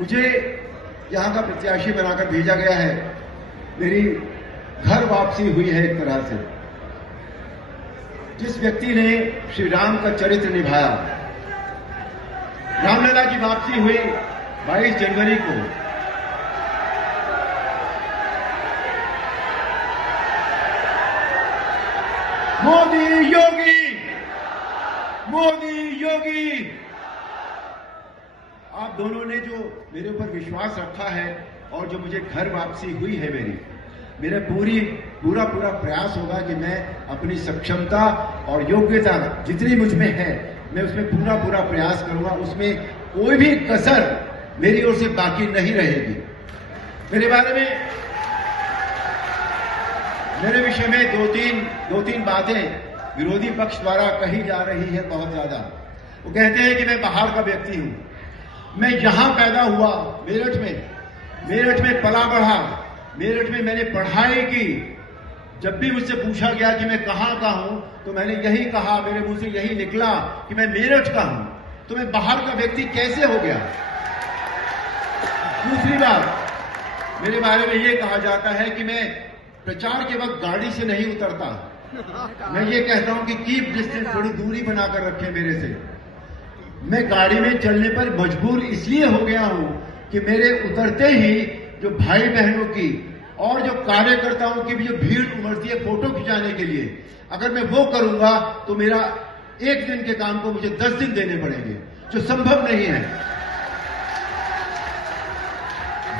मुझे यहाँ का प्रत्याशी बनाकर भेजा गया है। मेरी घर वापसी हुई है एक तरह से। जिस व्यक्ति ने श्री राम का चरित्र निभाया, रामलला की वापसी हुई 22 जनवरी को। मोदी योगी, मोदी योगी, आप दोनों ने जो मेरे ऊपर विश्वास रखा है और जो मुझे घर वापसी हुई है मेरा पूरा प्रयास होगा कि मैं अपनी सक्षमता और योग्यता जितनी मुझ में है, मैं उसमें पूरा प्रयास करूंगा। उसमें कोई भी कसर मेरी ओर से बाकी नहीं रहेगी। मेरे विषय में दो तीन बातें विरोधी पक्ष द्वारा कही जा रही है बहुत ज्यादा। वो कहते हैं कि मैं बाहर का व्यक्ति हूं। मैं यहां पैदा हुआ, मेरठ में पला बढ़ा, मेरठ में मैंने पढ़ाई की। जब भी मुझसे पूछा गया कि मैं कहां का हूं, तो मैंने यही कहा, मेरे मुंह से यही निकला कि मैं मेरठ का हूं। तो मैं बाहर का व्यक्ति कैसे हो गया? दूसरी बात, मेरे बारे में यह कहा जाता है कि मैं प्रचार के वक्त गाड़ी से नहीं उतरता। मैं ये कहता हूं कि कीप डिस्टेंस, थोड़ी दूरी बनाकर रखें मेरे से। मैं गाड़ी में चलने पर मजबूर इसलिए हो गया हूं कि मेरे उतरते ही जो भाई बहनों की और जो कार्यकर्ताओं की भी जो भीड़ उमड़ती है फोटो खिंचाने के लिए, अगर मैं वो करूंगा तो मेरा एक दिन के काम को मुझे 10 दिन देने पड़ेंगे, जो संभव नहीं है।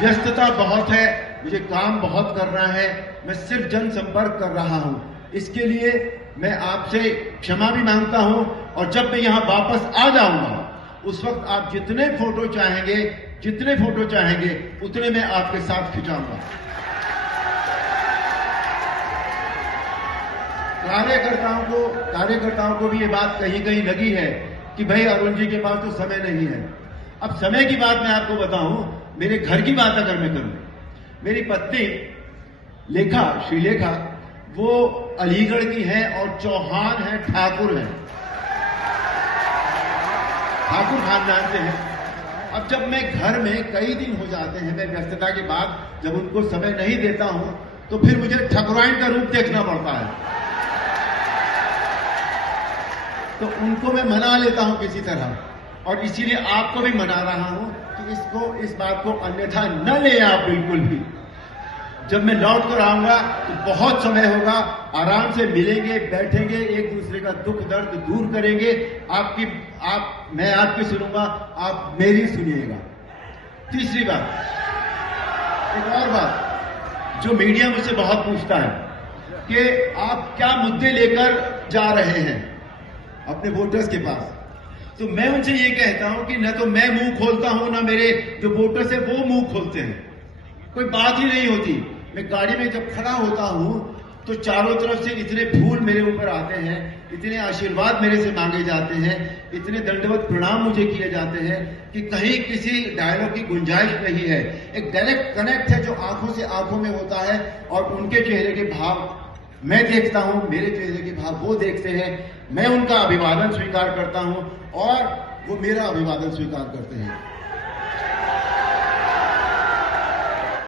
व्यस्तता बहुत है, मुझे काम बहुत करना है, मैं सिर्फ जनसंपर्क कर रहा हूं। इसके लिए मैं आपसे क्षमा भी मांगता हूं, और जब मैं यहां वापस आ जाऊंगा उस वक्त आप जितने फोटो चाहेंगे उतने मैं आपके साथ खिंचाऊंगा। कार्यकर्ताओं को भी ये बात कहीं लगी है कि भाई अरुण जी के पास तो समय नहीं है। अब समय की बात मैं आपको बताऊं, मेरे घर की बात अगर मैं करूं, मेरी पत्नी श्रीलेखा वो अलीगढ़ की है और चौहान है, ठाकुर खानदान से है। अब जब मैं घर में कई दिन हो जाते हैं, मैं व्यस्तता के बाद जब उनको समय नहीं देता हूं, तो फिर मुझे ठकुराइन का रूप देखना पड़ता है। तो उनको मैं मना लेता हूं किसी तरह, और इसीलिए आपको भी मना रहा हूं कि इस बात को अन्यथा न ले आप बिल्कुल भी। जब मैं लौट कर आऊंगा तो बहुत समय होगा, आराम से मिलेंगे, बैठेंगे, एक दूसरे का दुख दर्द दूर करेंगे। मैं आपकी सुनूंगा, आप मेरी सुनिएगा। तीसरी बात, एक और बात जो मीडिया मुझसे बहुत पूछता है कि आप क्या मुद्दे लेकर जा रहे हैं अपने वोटर्स के पास। तो मैं उनसे ये कहता हूं कि न तो मैं मुंह खोलता हूं, न मेरे जो वोटर्स है वो मुंह खोलते हैं। कोई बात ही नहीं होती। मैं गाड़ी में जब खड़ा होता हूं तो चारों तरफ से इतने फूल मेरे ऊपर आते हैं, इतने आशीर्वाद मेरे से मांगे जाते हैं, इतने दंडवत प्रणाम मुझे किए जाते हैं कि कहीं किसी डायलॉग की गुंजाइश नहीं है। एक डायरेक्ट कनेक्ट है जो आंखों से आंखों में होता है, और उनके चेहरे के भाव मैं देखता हूं, मेरे चेहरे के भाव वो देखते हैं। मैं उनका अभिवादन स्वीकार करता हूं और वो मेरा अभिवादन स्वीकार करते हैं।